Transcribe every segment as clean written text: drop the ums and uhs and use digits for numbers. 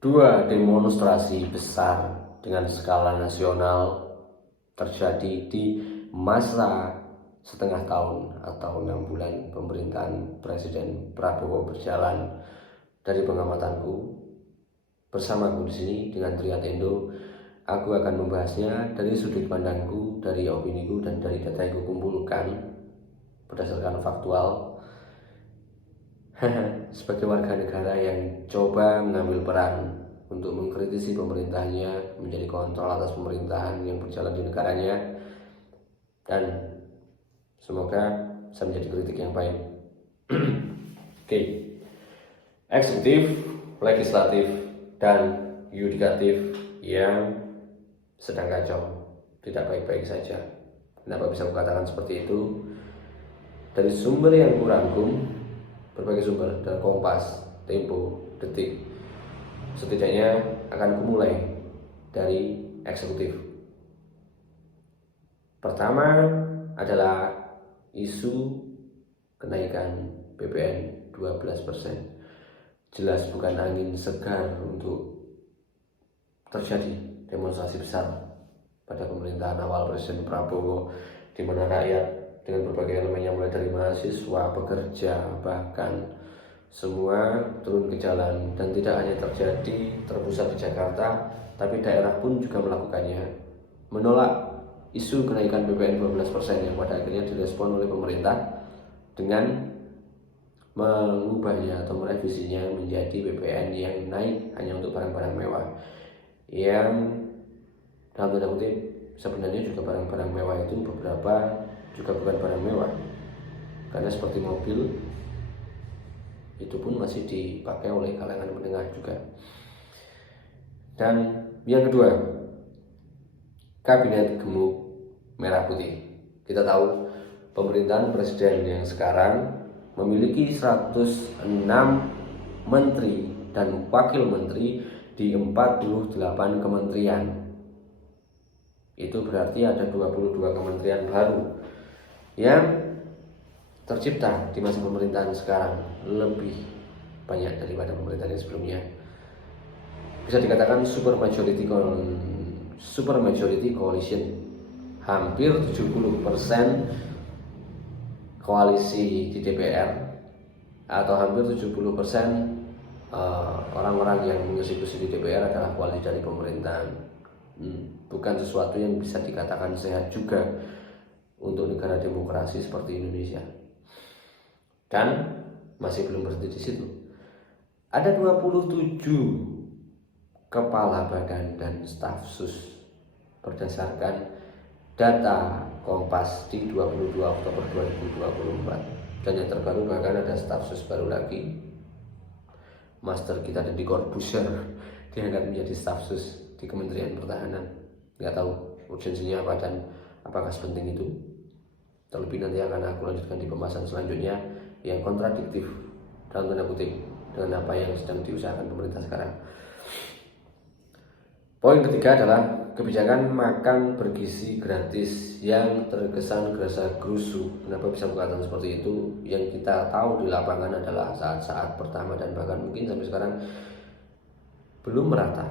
Dua demonstrasi besar dengan skala nasional terjadi di masa setengah tahun atau 6 bulan pemerintahan Presiden Prabowo berjalan. Dari pengamatanku, bersamaku di sini dengan Triatendo, aku akan membahasnya dari sudut pandangku, dari opiniku, dan dari data yang kukumpulkan berdasarkan faktual sebagai warga negara yang coba mengambil peran untuk mengkritisi pemerintahnya, menjadi kontrol atas pemerintahan yang berjalan di negaranya, dan semoga bisa menjadi kritik yang baik. Oke. Eksekutif, legislatif, dan yudikatif yang sedang kacau, tidak baik-baik saja. Kenapa bisa kukatakan seperti itu? Dari sumber yang kurangkum, berbagai sumber dari Kompas, Tempo, Detik, setidaknya akan kumulai dari eksekutif. Pertama adalah isu kenaikan BPN 12%. Jelas bukan angin segar untuk terjadi demonstrasi besar pada pemerintahan awal Presiden Prabowo, di mana rakyat dengan berbagai elemennya mulai dari mahasiswa, pekerja, bahkan semua turun ke jalan. Dan tidak hanya terjadi terpusat di Jakarta, tapi daerah pun juga melakukannya, menolak isu kenaikan BPN 12% yang pada akhirnya direspon oleh pemerintah dengan mengubahnya atau merevisinya menjadi BPN yang naik hanya untuk barang-barang mewah, yang dalam tanda kutip sebenarnya juga barang-barang mewah itu beberapa juga bukan barang mewah, karena seperti mobil itu pun masih dipakai oleh kalangan menengah juga. Dan yang kedua, kabinet gemuk merah putih. Kita tahu pemerintahan presiden yang sekarang memiliki 106 menteri dan wakil menteri di 48 kementerian. Itu berarti ada 22 kementerian baru yang tercipta di masa pemerintahan sekarang, lebih banyak daripada pemerintahan yang sebelumnya. Bisa dikatakan super majority coalition. Hampir 70% koalisi di DPR, atau hampir 70% orang-orang yang mengisi kursi di DPR adalah koalisi dari pemerintahan. Bukan sesuatu yang bisa dikatakan sehat juga untuk negara demokrasi seperti Indonesia. Dan masih belum berhenti di situ. Ada 27 kepala badan dan staf sus berdasarkan data Kompas di 22 Oktober 2024. Dan yang terbaru bahkan ada staf sus baru lagi, master kita Deddy Corbuzier diangkat menjadi staf sus di Kementerian Pertahanan. Nggak tahu urgensinya apa dan apakah sepenting itu. Terlebih nanti akan aku lanjutkan di pembahasan selanjutnya yang kontradiktif dalam tanda kutip dengan apa yang sedang diusahakan pemerintah sekarang. Poin ketiga adalah kebijakan makan bergizi gratis yang terkesan gerasa-gerusu. Kenapa bisa berkata seperti itu? Yang kita tahu di lapangan adalah saat-saat pertama dan bahkan mungkin sampai sekarang belum merata.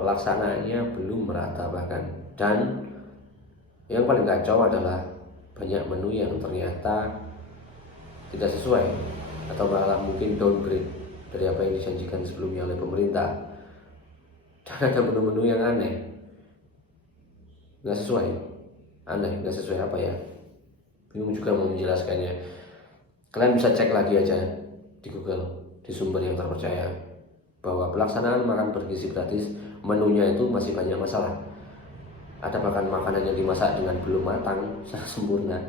Pelaksanaannya belum merata bahkan. Dan yang paling kacau adalah banyak menu yang ternyata tidak sesuai atau malah mungkin downgrade dari apa yang dijanjikan sebelumnya oleh pemerintah. Dan ada menu-menu yang aneh, nggak sesuai. Aneh, nggak sesuai apa ya? Bingung juga mau menjelaskannya. Kalian bisa cek lagi aja di Google, di sumber yang terpercaya, bahwa pelaksanaan makan bergizi gratis menunya itu masih banyak masalah. Ada bahkan makanan yang dimasak dengan belum matang secara sempurna.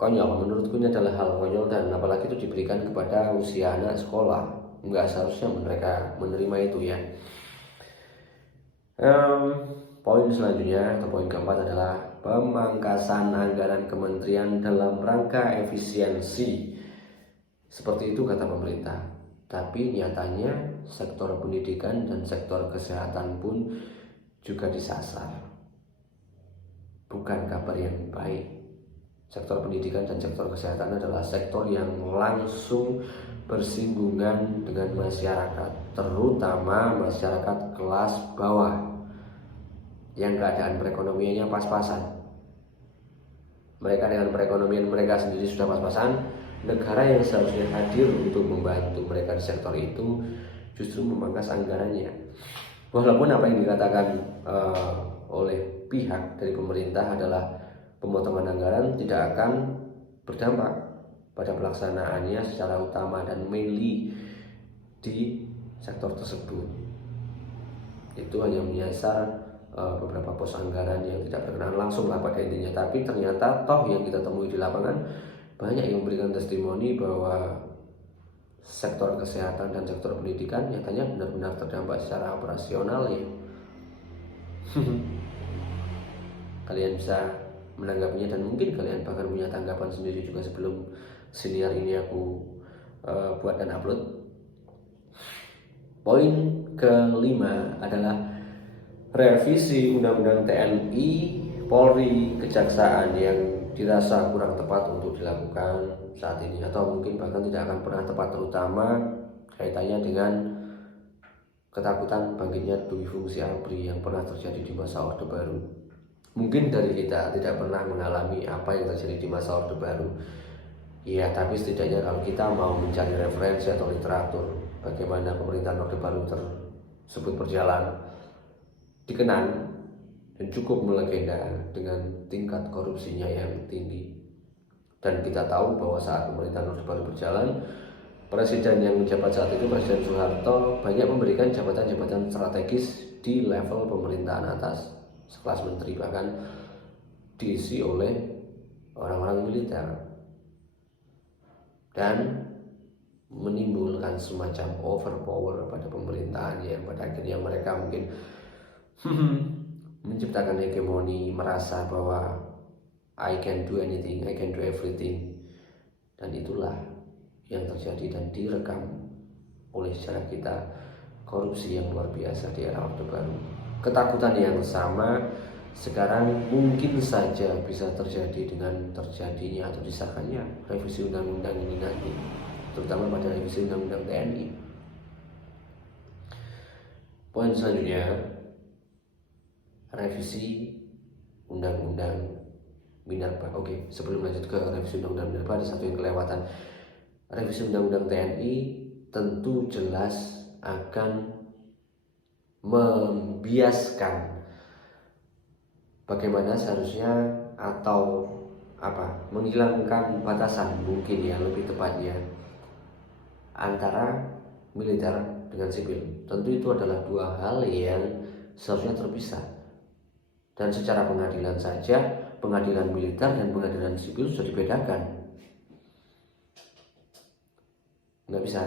Konyol, menurutku ini adalah hal konyol, dan apalagi itu diberikan kepada usia anak sekolah. Nggak seharusnya mereka menerima itu ya. Poin selanjutnya atau poin keempat adalah pemangkasan anggaran kementerian dalam rangka efisiensi. Seperti itu kata pemerintah. Tapi nyatanya sektor pendidikan dan sektor kesehatan pun juga disasar. Bukan kabar yang baik. Sektor pendidikan dan sektor kesehatan adalah sektor yang langsung bersinggungan dengan masyarakat, terutama masyarakat kelas bawah yang keadaan perekonomiannya pas-pasan. Mereka dengan perekonomian mereka sendiri sudah pas-pasan, negara yang seharusnya hadir untuk membantu mereka di sektor itu justru memangkas anggarannya. Walaupun apa yang dikatakan oleh pihak dari pemerintah adalah pemotongan anggaran tidak akan berdampak pada pelaksanaannya secara utama dan mainly di sektor tersebut. Itu hanya menyasar beberapa pos anggaran yang tidak berkenaan langsung lah pada intinya. Tapi ternyata toh yang kita temui di lapangan banyak yang memberikan testimoni bahwa sektor kesehatan dan sektor pendidikan nyatanya benar-benar terdampak secara operasional ya. Kalian bisa menanggapinya dan mungkin kalian bahkan punya tanggapan sendiri juga sebelum senior ini aku buat dan upload. Poin kelima adalah revisi Undang-Undang TNI, Polri, Kejaksaan yang dirasa kurang tepat untuk dilakukan saat ini atau mungkin bahkan tidak akan pernah tepat, terutama kaitannya dengan ketakutan bangkitnya dui fungsi ABRI yang pernah terjadi di masa Orde Baru. Mungkin dari kita tidak pernah mengalami apa yang terjadi di masa Orde Baru. Ya, tapi setidaknya kalau kita mau mencari referensi atau literatur bagaimana pemerintahan Orde Baru tersebut berjalan, dikenang dan cukup melegenda dengan tingkat korupsinya yang tinggi. Dan kita tahu bahwa saat pemerintahan Orde Baru berjalan, presiden yang menjabat saat itu, Presiden Soeharto, banyak memberikan jabatan-jabatan strategis di level pemerintahan atas, sekelas menteri, bahkan diisi oleh orang-orang militer, dan menimbulkan semacam overpower pada pemerintahan yang pada akhirnya mereka mungkin menciptakan hegemoni, merasa bahwa I can do anything, I can do everything. Dan itulah yang terjadi dan direkam oleh sejarah kita, korupsi yang luar biasa di era Orde Baru. Ketakutan yang sama sekarang mungkin saja bisa terjadi dengan terjadinya atau disahkannya revisi undang-undang ini nanti, terutama pada revisi undang-undang TNI. Poin selanjutnya, revisi undang-undang Minerba. Oke, sebelum lanjut ke revisi undang-undang Minerba, ada satu yang kelewatan. Revisi undang-undang TNI tentu jelas akan membiaskan bagaimana seharusnya atau menghilangkan batasan mungkin ya lebih tepatnya antara militer dengan sipil. Tentu itu adalah dua hal yang seharusnya terpisah. Dan secara pengadilan saja, pengadilan militer dan pengadilan sipil sudah dibedakan. Nggak bisa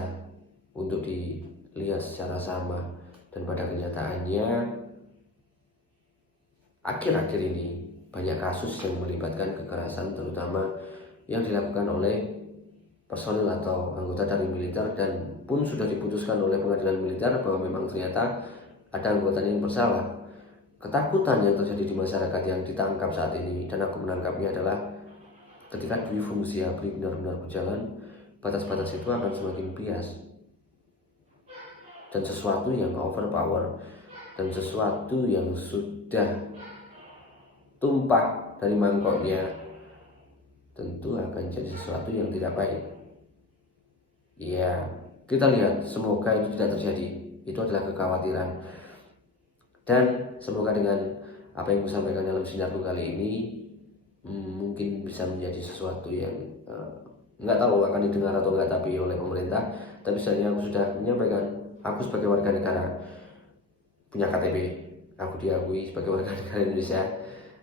untuk dilihat secara sama. Dan pada kenyataannya akhir-akhir ini banyak kasus yang melibatkan kekerasan, terutama yang dilakukan oleh personil atau anggota dari militer, dan pun sudah diputuskan oleh pengadilan militer bahwa memang ternyata ada anggotanya yang bersalah. Ketakutan yang terjadi di masyarakat yang ditangkap saat ini, dan aku menangkapnya adalah ketika dui fungsi ABRI benar-benar berjalan, batas-batas itu akan semakin bias. Dan sesuatu yang overpower dan sesuatu yang sudah tumpah dari mangkoknya tentu akan jadi sesuatu yang tidak baik. Ya, kita lihat, semoga itu tidak terjadi. Itu adalah kekhawatiran. Dan semoga dengan apa yang saya sampaikan dalam sinarku kali ini mungkin bisa menjadi sesuatu yang nggak tahu akan didengar atau enggak tapi oleh pemerintah. Tapi saya sudah menyampaikan, aku sebagai warga negara punya KTP, aku diakui sebagai warga negara Indonesia.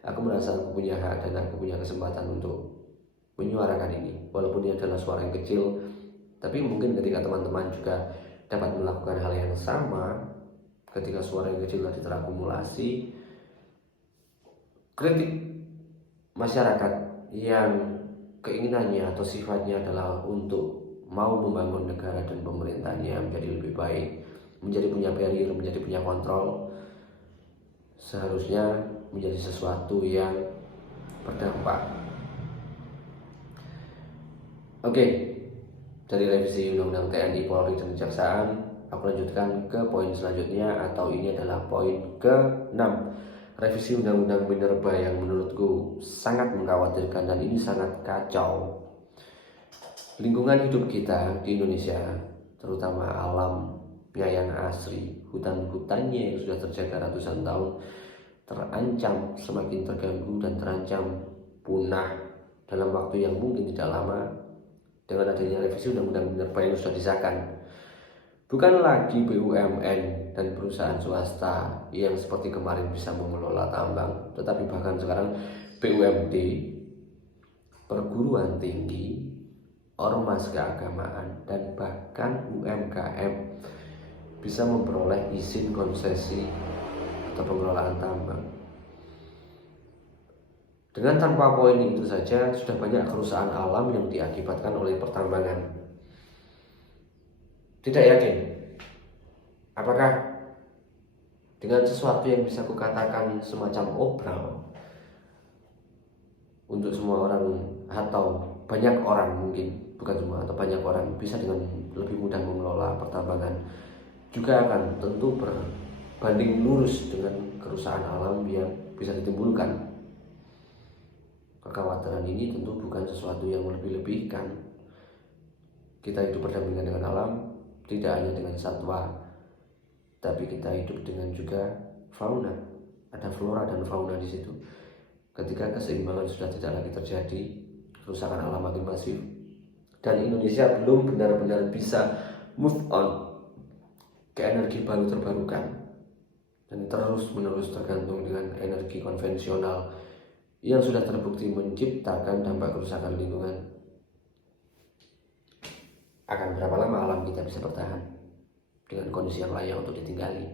Aku merasa aku punya hak dan aku punya kesempatan untuk menyuarakan ini, walaupun ini adalah suara yang kecil. Tapi mungkin ketika teman-teman juga dapat melakukan hal yang sama, ketika suara yang kecil tadi terakumulasi, kritik masyarakat yang keinginannya atau sifatnya adalah untuk mau membangun negara dan pemerintahnya menjadi lebih baik, menjadi punya barrier, menjadi punya kontrol, seharusnya menjadi sesuatu yang berdampak. Oke, dari revisi Undang-Undang TNI, Polri, dan Kejaksaan, aku lanjutkan ke poin selanjutnya, atau ini adalah poin ke-6. Revisi Undang-Undang Minerba yang menurutku sangat mengkhawatirkan dan ini sangat kacau. Lingkungan hidup kita di Indonesia, terutama alamnya yang asri, hutan-hutannya yang sudah terjaga ratusan tahun, terancam semakin terganggu dan terancam punah dalam waktu yang mungkin tidak lama dengan adanya revisi Undang-Undang Minerba yang sudah disahkan. Bukan lagi BUMN dan perusahaan swasta yang seperti kemarin bisa mengelola tambang, tetapi bahkan sekarang BUMD, perguruan tinggi, ormas keagamaan, dan bahkan UMKM bisa memperoleh izin konsesi atau pengelolaan tambang. Dengan tanpa poin itu saja sudah banyak kerusakan alam yang diakibatkan oleh pertambangan. Tidak yakin apakah dengan sesuatu yang bisa kukatakan semacam obral untuk semua orang atau banyak orang, mungkin bukan semua atau banyak orang bisa dengan lebih mudah mengelola pertambangan, juga akan tentu berbanding lurus dengan kerusakan alam yang bisa ditimbulkan. Kekhawatiran ini tentu bukan sesuatu yang melebih-lebihkan. Kita hidup berdampingan dengan alam, tidak hanya dengan satwa, tapi kita hidup dengan juga fauna. Ada flora dan fauna di situ. Ketika keseimbangan sudah tidak lagi terjadi, kerusakan alam makin masif, dan Indonesia belum benar-benar bisa move on ke energi baru terbarukan dan terus-menerus tergantung dengan energi konvensional yang sudah terbukti menciptakan dampak kerusakan lingkungan. Akan berapa lama alam kita bisa bertahan dengan kondisi yang layak untuk ditinggali?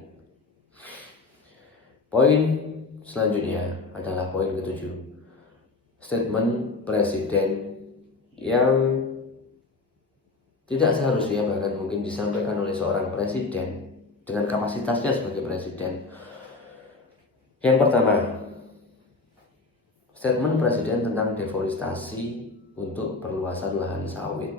Poin selanjutnya adalah poin ke-7. Statement presiden yang tidak seharusnya bahkan mungkin disampaikan oleh seorang presiden dengan kapasitasnya sebagai presiden. Yang pertama, statement presiden tentang deforestasi untuk perluasan lahan sawit.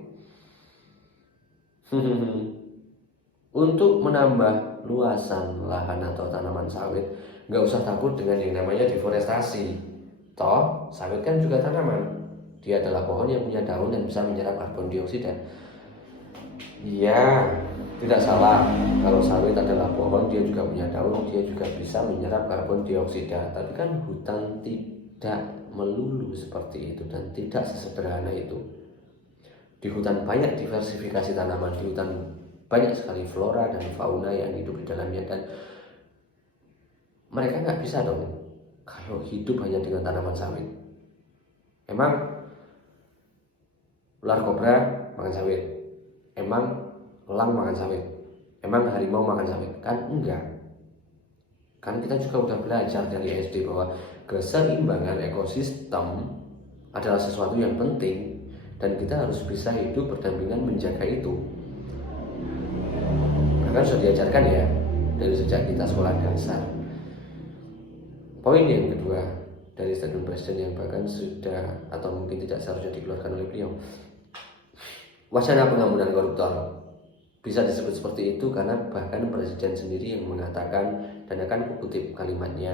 Untuk menambah luasan lahan atau tanaman sawit, nggak usah takut dengan yang namanya deforestasi. Toh, sawit kan juga tanaman. Dia adalah pohon yang punya daun dan bisa menyerap karbon dioksida. Iya, tidak salah. Kalau sawit adalah pohon, dia juga punya daun, dia juga bisa menyerap karbon dioksida. Tapi kan hutan tidak melulu seperti itu dan tidak sesederhana itu. Di hutan banyak diversifikasi tanaman, di hutan banyak sekali flora dan fauna yang hidup di dalamnya, dan mereka nggak bisa dong kalau hidup hanya dengan tanaman sawit. Emang ular kobra makan sawit? Emang elang makan sawit? Emang harimau makan sawit? Kan enggak. Kan kita juga udah belajar dari SD bahwa keseimbangan ekosistem adalah sesuatu yang penting dan kita harus bisa hidup berdampingan menjaga itu. Bahkan sudah diajarkan ya dari sejak kita sekolah dasar. Poin yang kedua dari statement presiden yang bahkan sudah atau mungkin tidak seharusnya dikeluarkan oleh beliau, wacana pengampunan koruptor. Bisa disebut seperti itu karena bahkan presiden sendiri yang mengatakan, dan akan kutip kalimatnya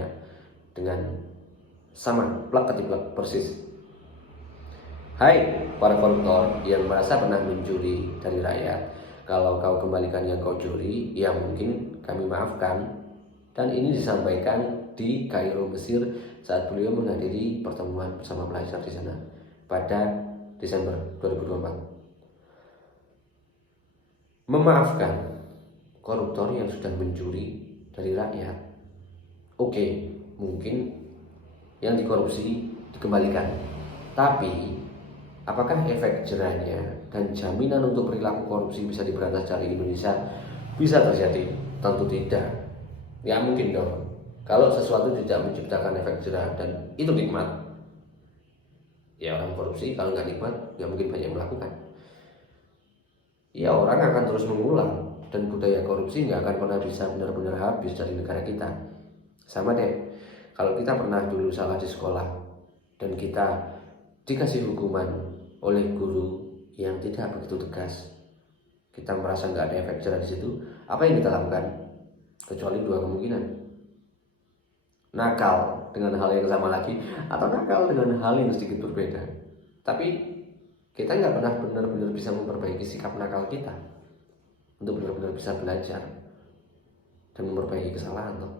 dengan sama plak ketiplak persis. Hai para koruptor yang merasa pernah mencuri dari rakyat, kalau kau kembalikan yang kau curi, ya mungkin kami maafkan. Dan ini disampaikan di Kairo, Mesir saat beliau menghadiri pertemuan bersama pelajar di sana pada Desember 2024. Memaafkan koruptor yang sudah mencuri dari rakyat. Oke, mungkin yang dikorupsi dikembalikan. Tapi apakah efek jerahnya dan jaminan untuk perilaku korupsi bisa diberantas dari Indonesia bisa terjadi? Tentu tidak. Ya mungkin dong. Kalau sesuatu tidak menciptakan efek jerah dan itu nikmat, ya orang korupsi kalau nggak nikmat nggak mungkin banyak melakukan. Ya orang akan terus mengulang dan budaya korupsi nggak akan pernah bisa benar-benar habis dari negara kita. Sama deh, kalau kita pernah dulu salah di sekolah dan kita dikasih hukuman oleh guru yang tidak begitu tegas, kita merasa nggak ada efek jerah di situ, apa yang kita lakukan? Kecuali dua kemungkinan: nakal dengan hal yang sama lagi, atau nakal dengan hal yang sedikit berbeda. Tapi kita nggak pernah benar-benar bisa memperbaiki sikap nakal kita untuk benar-benar bisa belajar dan memperbaiki kesalahan loh.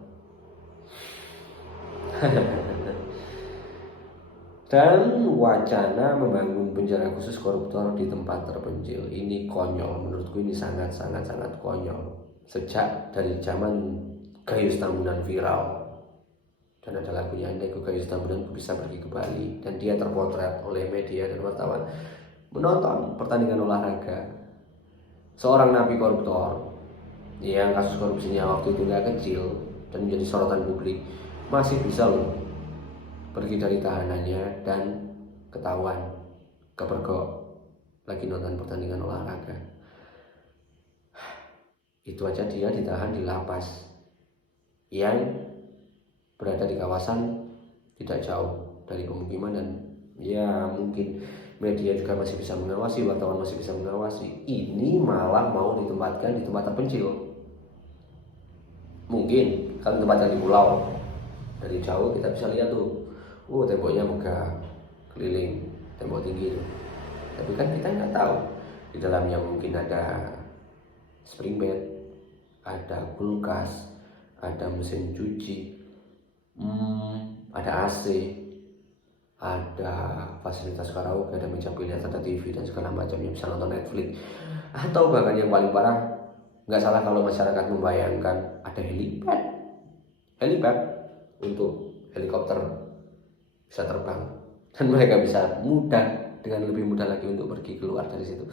Dan wacana membangun penjara khusus koruptor di tempat terpencil ini konyol, menurutku ini sangat konyol. Sejak dari zaman Gayus Tambunan viral, dan ada lagunya Andaiku Gayus Tambunan bisa pergi ke Bali, dan dia terpotret oleh media dan wartawan menonton pertandingan olahraga. Seorang napi koruptor yang kasus korupsinya waktu itu gak kecil dan menjadi sorotan publik masih bisa loh pergi dari tahanannya dan ketahuan kepergok lagi nonton pertandingan olahraga. Itu aja dia ditahan di lapas yang berada di kawasan tidak jauh dari pemukiman, dan ya mungkin media juga masih bisa mengawasi, wartawan masih bisa mengawasi. Ini malah mau ditempatkan di tempat terpencil. Mungkin kalau ditempatkan di pulau, dari jauh kita bisa lihat tuh, temboknya megah, keliling, tembok tinggi tuh. Tapi kan kita nggak tahu di dalamnya mungkin ada spring bed, ada kulkas, ada mesin cuci, ada AC, ada fasilitas karaoke, ada meja biliar, ada TV dan segala macamnya, bisa nonton Netflix. Atau bahkan yang paling parah, nggak salah kalau masyarakat membayangkan ada helipad untuk helikopter bisa terbang, dan mereka bisa dengan lebih mudah lagi untuk pergi keluar dari situ.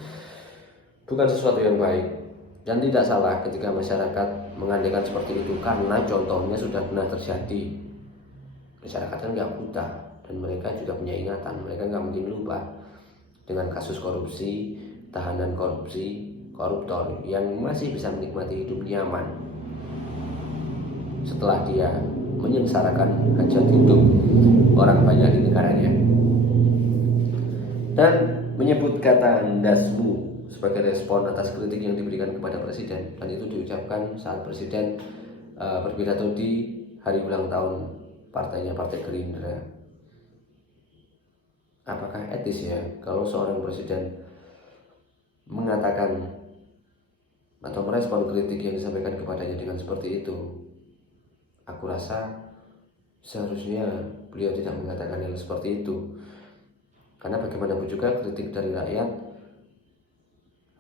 Bukan sesuatu yang baik, dan tidak salah ketika masyarakat mengandaikan seperti itu, karena contohnya sudah pernah terjadi. Masyarakat kan nggak buta, dan mereka juga punya ingatan, mereka nggak mungkin lupa dengan kasus korupsi, tahanan korupsi, koruptor yang masih bisa menikmati hidup nyaman setelah dia menyengsarakan hajat hidup orang banyak di negaranya. Dan menyebut kata ndasmu sebagai respon atas kritik yang diberikan kepada presiden, dan itu diucapkan saat presiden berpidato di hari ulang tahun partainya, Partai Gerindra. Apakah etis ya kalau seorang presiden mengatakan atau merespon kritik yang disampaikan kepadanya dengan seperti itu? Aku rasa seharusnya beliau tidak mengatakan hal seperti itu, karena bagaimanapun juga kritik dari rakyat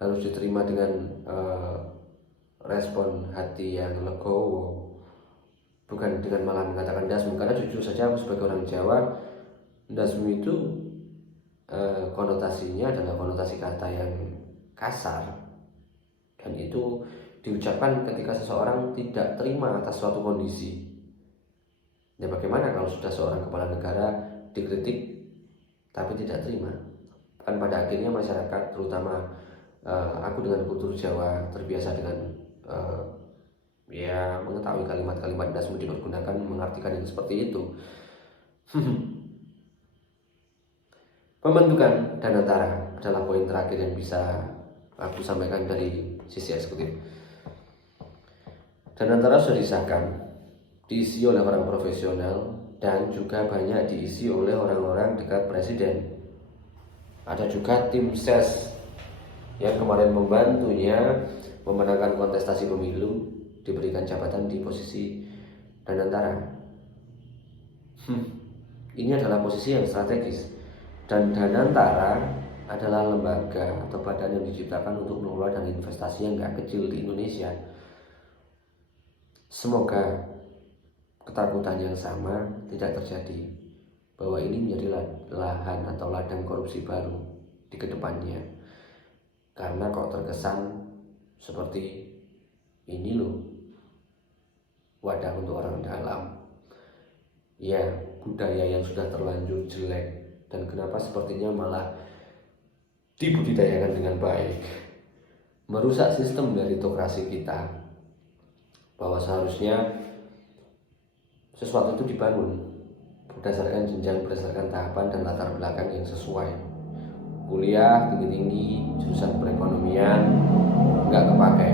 harus diterima dengan respon hati yang legowo, bukan dengan malah mengatakan dasmu. Karena jujur saja aku sebagai orang Jawa, dasmu itu konotasinya adalah konotasi kata yang kasar, dan itu diucapkan ketika seseorang tidak terima atas suatu kondisi. Ya bagaimana kalau sudah seorang kepala negara dikritik tapi tidak terima? Kan pada akhirnya masyarakat, terutama aku dengan kultur Jawa terbiasa dengan ya mengetahui kalimat-kalimat dasmu dipergunakan mengartikan yang seperti itu. Pembentukan Danantara adalah poin terakhir yang bisa aku sampaikan dari sisi eksekutif. Danantara sudah disahkan, diisi oleh orang profesional, dan juga banyak diisi oleh orang-orang dekat presiden. Ada juga tim ses yang kemarin membantunya memenangkan kontestasi pemilu, diberikan jabatan di posisi Danantara. Ini adalah posisi yang strategis, dan Danantara adalah lembaga atau badan yang diciptakan untuk mengelola dan investasi yang gak kecil di Indonesia. Semoga ketakutan yang sama tidak terjadi, bahwa ini menjadi lahan atau ladang korupsi baru di kedepannya. Karena kok terkesan seperti ini loh wadah untuk orang dalam. Ya, budaya yang sudah terlanjur jelek, dan kenapa sepertinya malah dibudidayakan dengan baik, merusak sistem meritokrasi kita, bahwa seharusnya sesuatu itu dibangun berdasarkan jenjang, berdasarkan tahapan dan latar belakang yang sesuai. kuliah tinggi-tinggi jurusan perekonomian nggak kepake,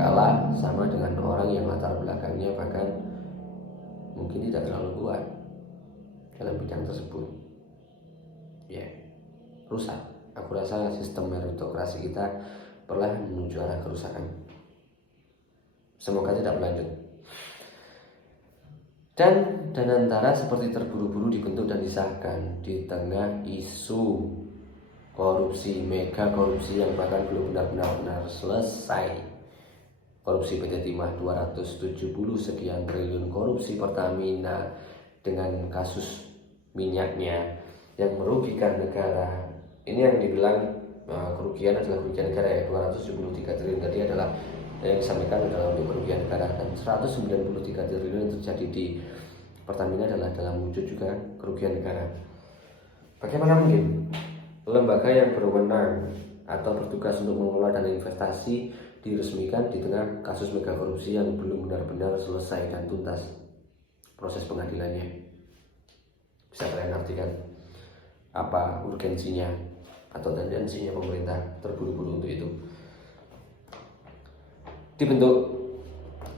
kalah sama dengan orang yang latar belakangnya bahkan mungkin tidak terlalu kuat dalam bidang tersebut. Rusak. Aku rasa sistem meritokrasi kita perlahan menuju arah kerusakan. Semoga tidak berlanjut. Dan Danantara seperti terburu-buru dibentuk dan disahkan di tengah isu korupsi, mega korupsi yang bahkan belum benar-benar selesai. Korupsi PT Timah 270 sekian triliun, korupsi Pertamina dengan kasus minyaknya yang merugikan negara. Ini yang dibilang kerugian adalah kerugian negara ya, 273 triliun tadi adalah yang disampaikan adalah untuk kerugian negara, dan 193 triliun yang terjadi di Pertamina adalah dalam wujud juga kerugian negara. Bagaimana mungkin lembaga yang berwenang atau bertugas untuk mengelola dana investasi diresmikan di tengah kasus mega korupsi yang belum benar-benar selesai dan tuntas proses pengadilannya? Bisa kalian artikan apa urgensinya atau tendensinya pemerintah terburu-buru untuk itu? Dibentuk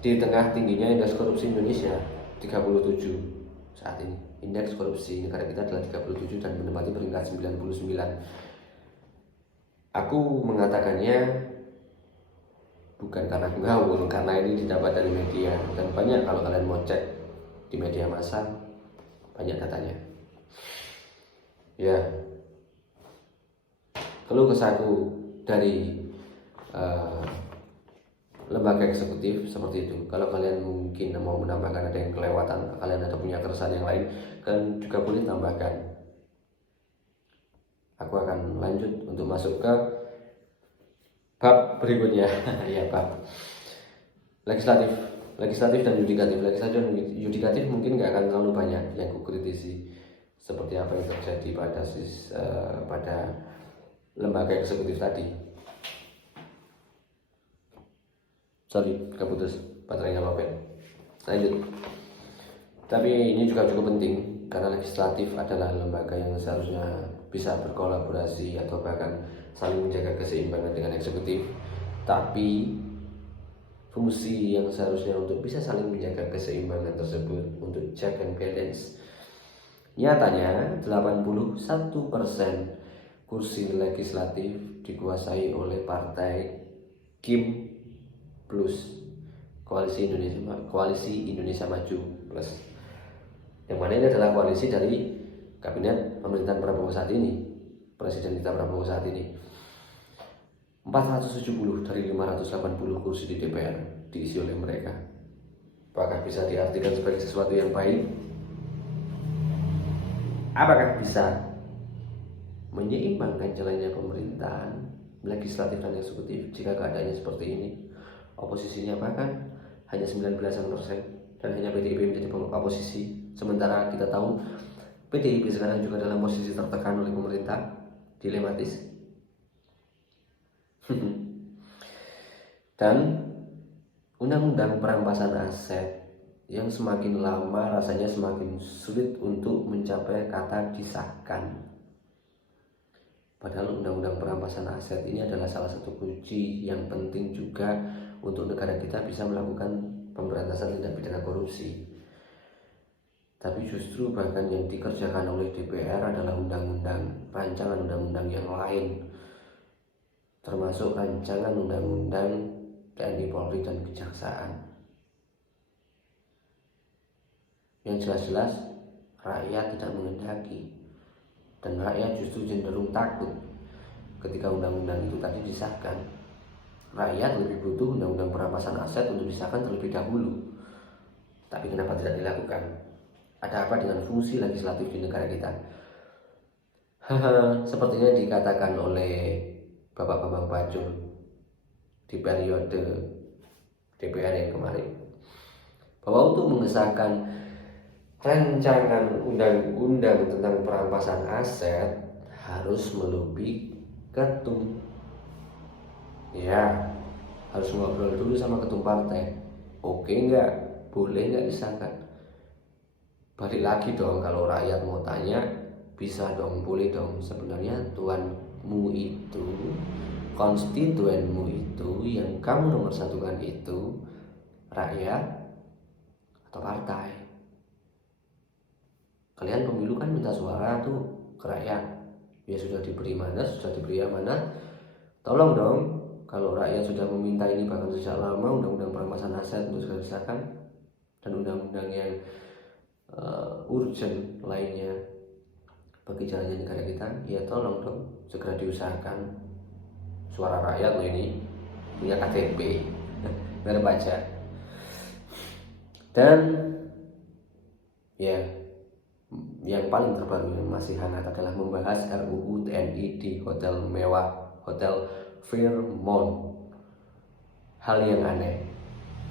di tengah tingginya indeks korupsi Indonesia 37 saat ini. Indeks korupsi negara kita adalah 37 dan menempati peringkat 99. Aku mengatakannya bukan karena ngawur, karena ini didapat dari media, dan banyak kalau kalian mau cek di media massa banyak datanya. Keluh kesahku dari lembaga eksekutif seperti itu. Kalau kalian mungkin mau menambahkan, ada yang kelewatan, kalian ada punya keresahan yang lain, kalian juga boleh tambahkan. Aku akan lanjut untuk masuk ke bab berikutnya. Bab legislatif dan yudikatif. Legislatif dan yudikatif mungkin nggak akan terlalu banyak yang ku kritisi, seperti apa yang terjadi pada lembaga eksekutif tadi. Sorry, keputus baterainya lopet. Lanjut. Tapi ini juga cukup penting karena legislatif adalah lembaga yang seharusnya bisa berkolaborasi atau bahkan saling menjaga keseimbangan dengan eksekutif. Tapi fungsi yang seharusnya untuk bisa saling menjaga keseimbangan tersebut, untuk check and balance, nyatanya 81% kursi legislatif dikuasai oleh partai KIM Plus, Koalisi Indonesia Maju Plus, yang mana ini adalah koalisi dari kabinet pemerintahan Prabowo saat ini, Presiden kita Prabowo saat ini. 470 dari 580 kursi di DPR diisi oleh mereka. Apakah bisa diartikan sebagai sesuatu yang baik? Apakah bisa menyeimbangkan jalannya pemerintahan legislatif dan eksekutif jika keadaannya seperti ini? Oposisinya bahkan hanya 19% dan hanya PDIP menjadi oposisi, sementara kita tahu PDIP sekarang juga dalam posisi tertekan oleh pemerintah. Dilematis. Dan undang-undang perampasan aset yang semakin lama rasanya semakin sulit untuk mencapai kata disahkan. Padahal undang-undang perampasan aset ini adalah salah satu kunci yang penting juga untuk negara kita bisa melakukan pemberantasan tindak pidana korupsi. Tapi justru bahkan yang dikerjakan oleh DPR adalah rancangan undang-undang yang lain, termasuk rancangan undang-undang TNI, Polri, dan Kejaksaan. Yang jelas-jelas rakyat tidak menghendaki, dan rakyat justru cenderung takut ketika undang-undang itu tadi disahkan. Rakyat lebih butuh undang-undang perampasan aset untuk disahkan terlebih dahulu. Tapi kenapa tidak dilakukan? Ada apa dengan fungsi legislatif di negara kita? Sepertinya dikatakan oleh Bapak Bambang Pacul di periode DPR yang kemarin, bahwa untuk mengesahkan rancangan undang-undang tentang perampasan aset harus melobi ketum. Harus ngobrol dulu sama ketum partai. Oke enggak? Boleh enggak disahkan? Balik lagi dong, kalau rakyat mau tanya, bisa dong, boleh dong. Sebenarnya tuan rakyatmu itu, konstituenmu itu, yang kamu nomor satukan itu rakyat atau partai. Kalian pemilu kan minta suara tuh ke rakyat. Ya sudah diberi mandat, sudah diberi amanat. Tolong dong, kalau rakyat sudah meminta ini bahkan sejak lama, undang-undang perampasan aset untuk segera disahkan dan undang-undang yang urgent lainnya bagi jalannya negara kita, ya tolong dong segera diusahakan. Suara rakyat loh ini, punya KTP, biar baca. Dan ya, yang paling terbaru yang masih hangat adalah membahas RUU TNI di hotel mewah, Hotel Fairmont. Hal yang aneh,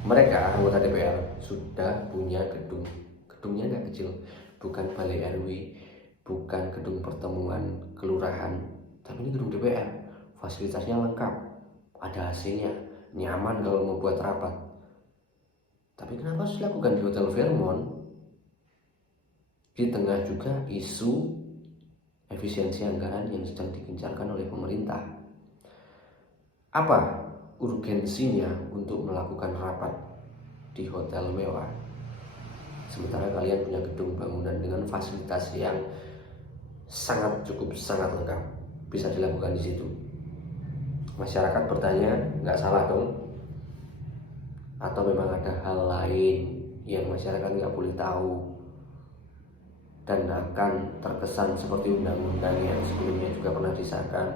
mereka anggota DPR sudah punya gedung. Gedungnya nggak kecil, bukan balai RW, bukan gedung pertemuan kelurahan, tapi ini gedung DPR. Fasilitasnya lengkap, ada AC-nya, nyaman kalau mau buat rapat. Tapi kenapa harus dilakukan di Hotel Fairmont? Di tengah juga isu efisiensi anggaran yang sedang digencarkan oleh pemerintah. Apa urgensinya untuk melakukan rapat di hotel mewah, sementara kalian punya gedung bangunan dengan fasilitas yang sangat lengkap, bisa dilakukan di situ? Masyarakat bertanya, nggak salah dong? Atau memang ada hal lain yang masyarakat nggak boleh tahu dan akan terkesan seperti undang-undang yang sebelumnya juga pernah disahkan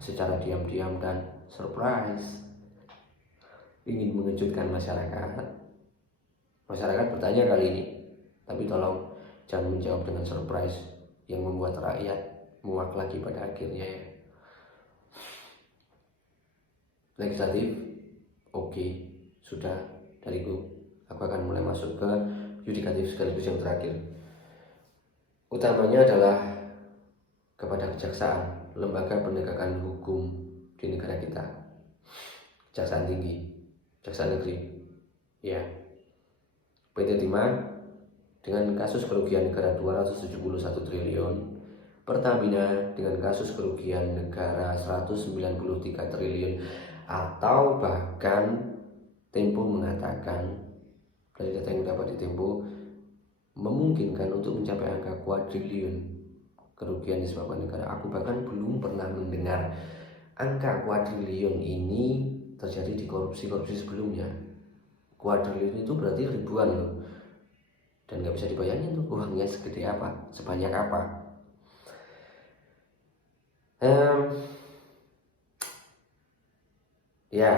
secara diam-diam dan surprise, ingin mengejutkan masyarakat? Masyarakat bertanya kali ini, tapi tolong jangan menjawab dengan surprise yang membuat rakyat muak lagi pada akhirnya ya. Legislatif, oke, sudah dariku. Aku akan mulai masuk ke yudikatif sekaligus yang terakhir. Utamanya adalah kepada kejaksaan, lembaga penegakan hukum di negara kita. Kejaksaan tinggi, kejaksaan negeri, ya. PT Timah dengan kasus kerugian negara 271 triliun, Pertamina dengan kasus kerugian negara 193 triliun, atau bahkan Tempo mengatakan, dari data yang dapat di Tempo, memungkinkan untuk mencapai angka kuadriliun kerugian disebabkan negara. Aku bahkan belum pernah mendengar angka kuadriliun ini terjadi di korupsi-korupsi sebelumnya. Kuadriliun itu berarti ribuan loh, dan nggak bisa dibayangin tuh uangnya segede apa, sebanyak apa. Ya,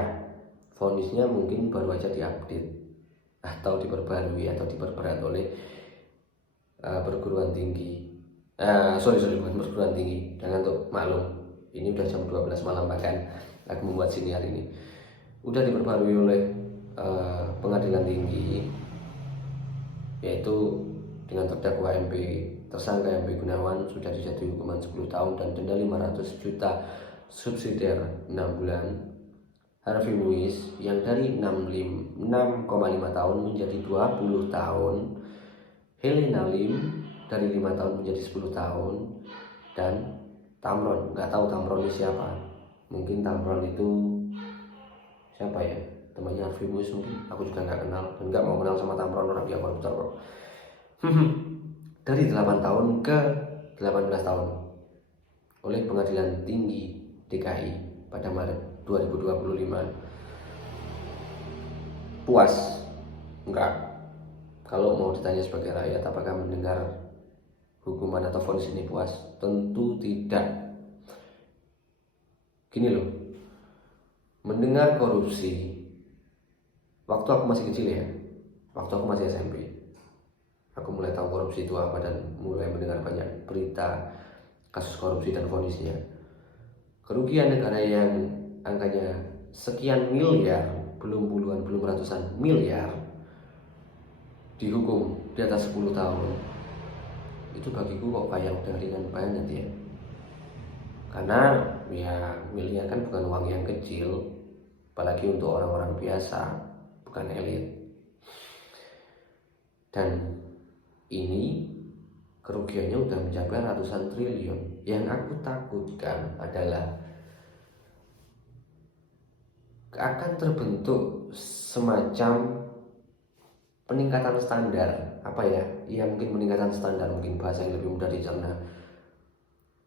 vonisnya mungkin baru aja diupdate atau diperbarui atau diperberat oleh perguruan tinggi. Bukan perguruan tinggi, jangan tuh maklum, ini udah jam 12 malam bahkan aku membuat siniar ini. Udah diperbarui oleh pengadilan tinggi, yaitu dengan terdakwa tersangka MP Gunawan sudah dijatuhi hukuman 10 tahun dan denda 500 juta subsidiar 6 bulan. Harvey Muiz yang dari 6,5 tahun menjadi 20 tahun. Helena Lim dari 5 tahun menjadi 10 tahun. Dan Tamron, nggak tahu Tamron ini siapa. Mungkin Tamron itu siapa ya, temannya Harvey Muiz mungkin. Aku juga nggak kenal dan nggak mau kenal sama Tamron, orang dia koruptor kok. Dari 8 tahun ke 18 tahun oleh Pengadilan Tinggi DKI pada Maret 2025. Puas? Enggak. Kalau mau ditanya sebagai rakyat apakah mendengar hukuman atau vonis ini puas? Tentu tidak. Gini loh, mendengar korupsi waktu aku masih kecil ya, waktu aku masih SMP, aku mulai tahu korupsi itu apa dan mulai mendengar banyak berita kasus korupsi dan vonisnya. Kerugian negara yang angkanya sekian miliar, belum puluhan, belum ratusan miliar, dihukum di atas 10 tahun, itu bagiku kok kayak udah ringan banget ya. Karena ya miliar kan bukan uang yang kecil, apalagi untuk orang-orang biasa, bukan elit. Dan ini kerugiannya udah mencapai ratusan triliun. Yang aku takutkan adalah akan terbentuk semacam peningkatan standar, mungkin peningkatan standar, mungkin bahasa yang lebih mudah dicerna.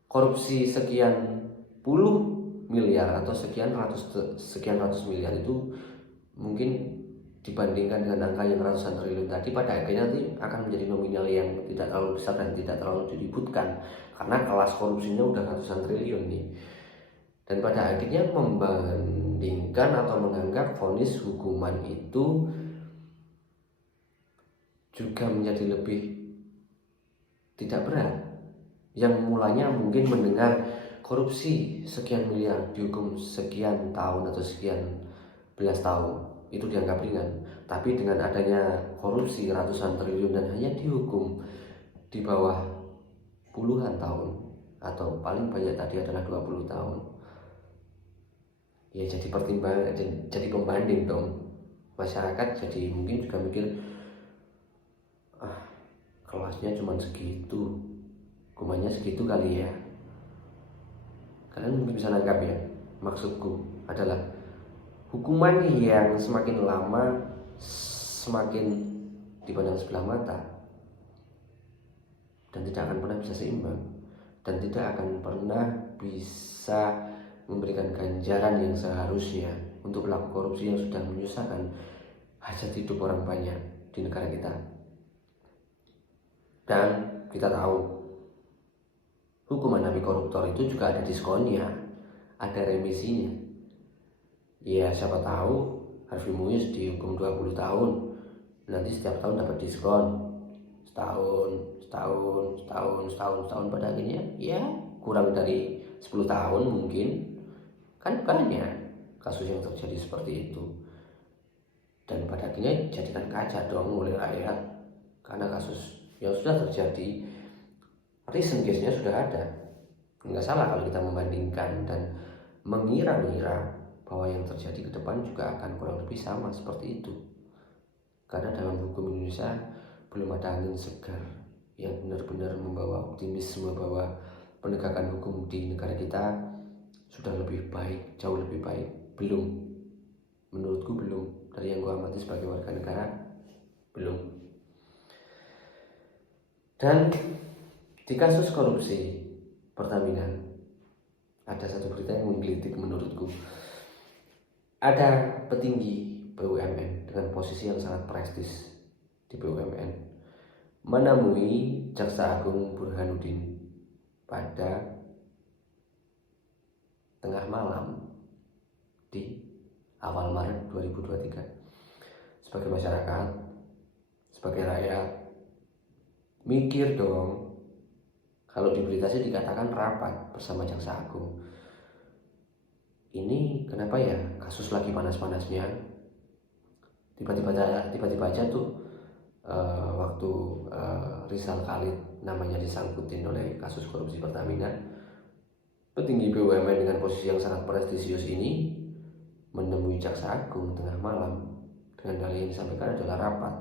Korupsi sekian puluh miliar atau sekian ratus miliar itu mungkin dibandingkan dengan angka yang ratusan triliun tadi, pada akhirnya nanti akan menjadi nominal yang tidak terlalu besar dan tidak terlalu diributkan karena kelas korupsinya udah ratusan triliun nih. Dan pada akhirnya membandingkan atau menganggap vonis hukuman itu juga menjadi lebih tidak berat. Yang mulanya mungkin mendengar korupsi sekian miliar dihukum sekian tahun atau sekian belas tahun, itu dianggap ringan. Tapi dengan adanya korupsi ratusan triliun dan hanya dihukum di bawah puluhan tahun atau paling banyak tadi adalah 20 tahun, ya jadi pertimbangan, jadi pembanding dong. Masyarakat jadi mungkin juga mikir, kelasnya cuma segitu, hukumannya segitu kali ya. Kalian mungkin bisa nangkap ya, maksudku adalah hukuman yang semakin lama semakin dipandang sebelah mata dan tidak akan pernah bisa seimbang dan tidak akan pernah bisa memberikan ganjaran yang seharusnya untuk pelaku korupsi yang sudah menyusahkan hajat hidup orang banyak di negara kita. Dan kita tahu hukuman napi koruptor itu juga ada diskonnya, ada remisinya. Ya siapa tahu Harvey Muiz dihukum 20 tahun, nanti setiap tahun dapat diskon setahun, pada akhirnya ya kurang dari 10 tahun mungkin. Kan banyak kasus yang terjadi seperti itu, dan pada akhirnya jadikan kaca dong oleh rakyat karena kasus yang sudah terjadi, recent case-nya sudah ada. Nggak salah kalau kita membandingkan dan mengira-ngira bahwa yang terjadi ke depan juga akan kurang lebih sama seperti itu. Karena dalam hukum Indonesia belum ada angin segar yang benar-benar membawa optimisme bahwa penegakan hukum di negara kita sudah lebih baik, jauh lebih baik. Belum, menurutku belum. Dari yang gue amati sebagai warga negara, belum. Dan di kasus korupsi Pertamina ada satu berita yang menggelitik menurutku. Ada petinggi BUMN dengan posisi yang sangat prestis di BUMN menemui Jaksa Agung Burhanuddin pada tengah malam di awal Maret 2023. Sebagai masyarakat, sebagai rakyat, mikir dong. Kalau di berita sih dikatakan rapat bersama Jaksa Agung. Ini kenapa ya kasus lagi panas-panasnya? Tiba-tiba aja tuh waktu Rizal Khalid namanya disangkutin oleh kasus korupsi Pertamina, petinggi BUMN dengan posisi yang sangat prestisius ini menemui Jaksa Agung tengah malam dengan dalih yang disampaikan adalah rapat.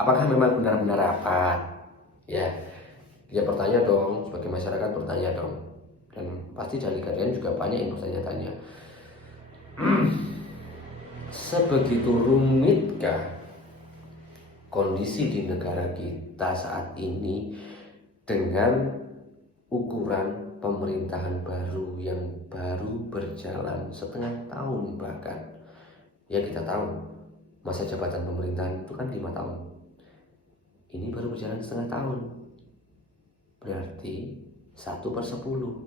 Apakah memang benar-benar rapat? Ya bertanya dong, sebagai masyarakat bertanya dong. Dan pasti dari kalian juga banyak yang bertanya-tanya. Sebegitu rumitkah kondisi di negara kita saat ini dengan ukuran pemerintahan baru yang baru berjalan setengah tahun bahkan? Ya kita tahu masa jabatan pemerintahan itu kan 5 tahun. Ini baru berjalan setengah tahun, berarti 1/10.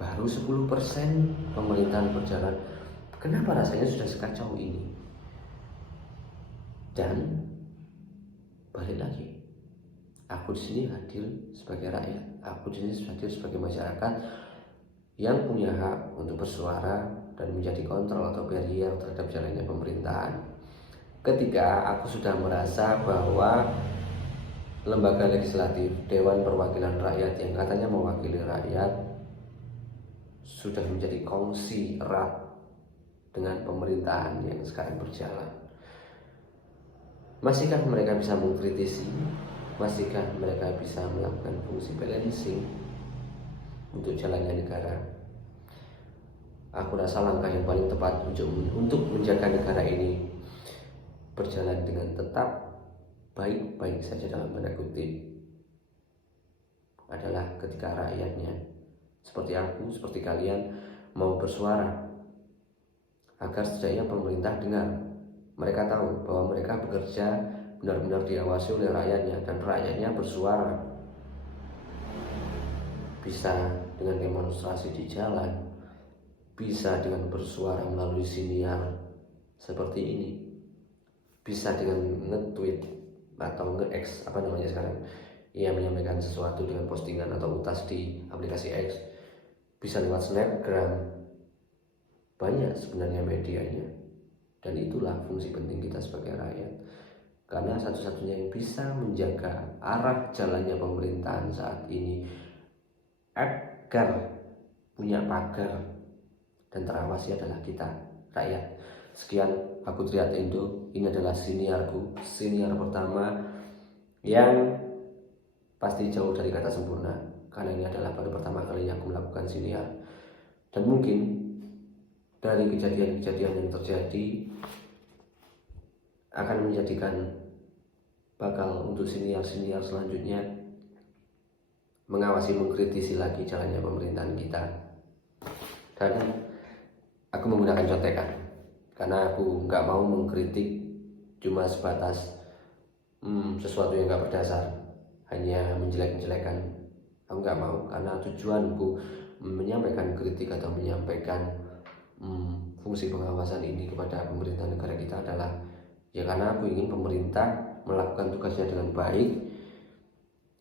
Baru 10% pemerintahan berjalan. Kenapa rasanya sudah sekacau ini? Dan balik lagi, aku di sini hadir sebagai rakyat, aku di sini hadir sebagai masyarakat yang punya hak untuk bersuara dan menjadi kontrol atau barrier terhadap jalannya pemerintahan. Ketika aku sudah merasa bahwa lembaga legislatif, Dewan Perwakilan Rakyat yang katanya mewakili rakyat, sudah menjadi kongsi erat dengan pemerintahan yang sekarang berjalan. Masihkah mereka bisa mengkritisi? Masihkah mereka bisa melakukan fungsi balancing? untuk jalannya negara. Aku rasa langkah yang paling tepat untuk menjaga negara ini berjalan dengan tetap baik-baik saja dalam tanda kutip adalah ketika rakyatnya seperti aku, seperti kalian mau bersuara agar setidaknya pemerintah dengar. Mereka tahu bahwa mereka bekerja benar-benar diawasi oleh rakyatnya dan rakyatnya bersuara. Bisa dengan demonstrasi di jalan, bisa dengan bersuara melalui siniar seperti ini, bisa dengan nge-tweet atau nge-X sekarang, ia menyampaikan sesuatu dengan postingan atau utas di aplikasi X, bisa lewat Snapgram. Banyak sebenarnya medianya, dan itulah fungsi penting kita sebagai rakyat, karena satu-satunya yang bisa menjaga arah jalannya pemerintahan saat ini agar punya pagar dan terawasi adalah kita, rakyat. Sekian, aku Triat Indo. Ini adalah siniarku, siniar pertama yang pasti jauh dari kata sempurna, karena ini adalah baru pertama kalinya aku melakukan siniar. Dan mungkin dari kejadian-kejadian yang terjadi akan menjadikan bakal untuk siniar-siniar selanjutnya mengawasi, mengkritisi lagi jalannya pemerintahan kita. Dan aku menggunakan contekan karena aku nggak mau mengkritik cuma sebatas sesuatu yang nggak berdasar, hanya menjelek-jelekan. Aku nggak mau, karena tujuanku menyampaikan kritik atau menyampaikan fungsi pengawasan ini kepada pemerintah negara kita adalah ya karena aku ingin pemerintah melakukan tugasnya dengan baik,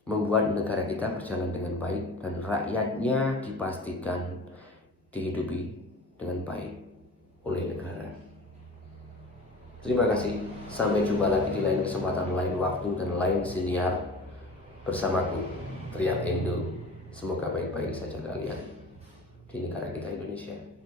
membuat negara kita berjalan dengan baik, dan rakyatnya dipastikan dihidupi dengan baik oleh negara. Terima kasih, sampai jumpa lagi di lain kesempatan, lain waktu, dan lain siniar bersamaku, Triat Indo. Semoga baik-baik saja kalian di negara kita Indonesia.